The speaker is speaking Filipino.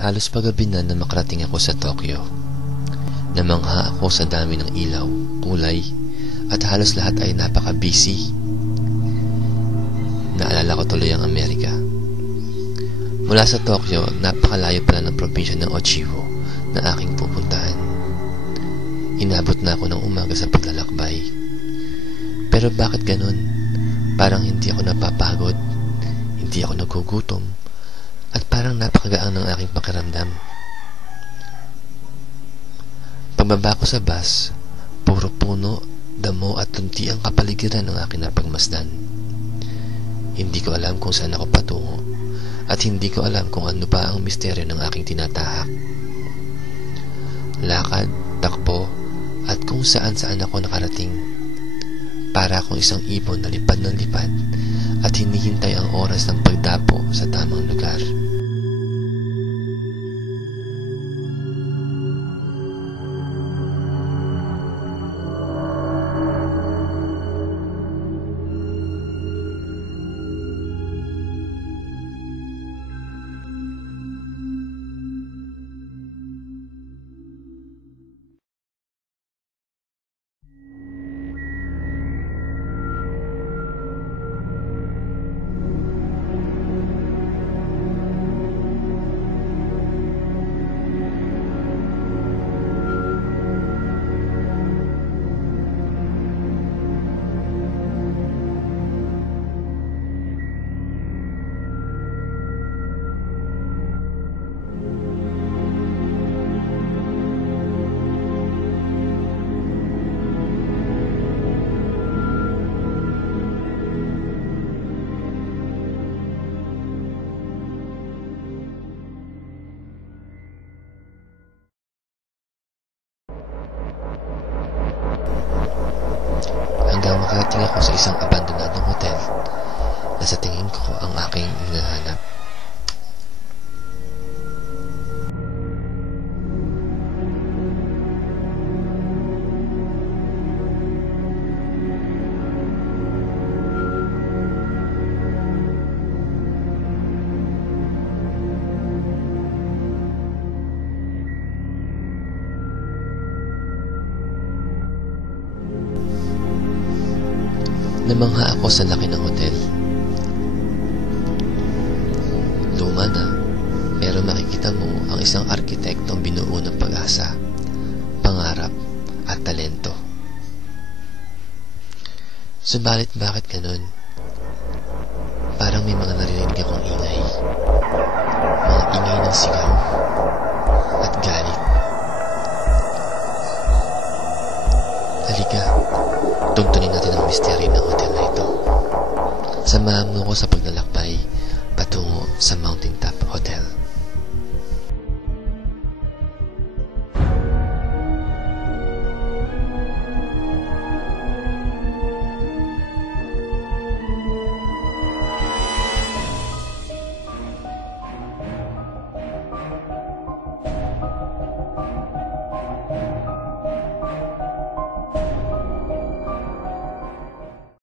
Halos pagabi na makarating ako sa Tokyo. Namangha ako sa dami ng ilaw, kulay, at halos lahat ay napaka-busy. Naalala ko tuloy ang Amerika. Mula sa Tokyo, napakalayo pala ng probinsya ng Ochiwo na aking pupuntahan. Inabot na ako ng umaga sa paglalakbay. Pero bakit ganun? Parang hindi ako napapagod, hindi ako nagugutom, at parang napakagaan ng aking pakiramdam. Pagbaba ko sa bus, puro puno, damo at tunti ang kapaligiran ng aking napagmasdan. Hindi ko alam kung saan ako patungo, at hindi ko alam kung ano pa ang misteryo ng aking tinatahak. Lakad, takbo, at kung saan-saan ako nakarating. Para akong isang ibon na lipad ng lipad at hinihintay ang oras ng pagdapo sa tamang lugar. Hanggang makarating ako sa isang abandonadong hotel na sa tingin ko ang aking hinahanap. Namangha ako sa laki ng hotel. Luma na, pero makikita mo ang isang arkitektong binuo ng pag-asa, pangarap, at talento. Subalit bakit ganun? Parang may mga naririnig akong ingay. Mga ingay ng sigaw at galit. Halika, tuntunin natin ang misteryo ng hotel na ito. Samahan mo ko sa paglalakbay patungo sa Mountain Top Hotel.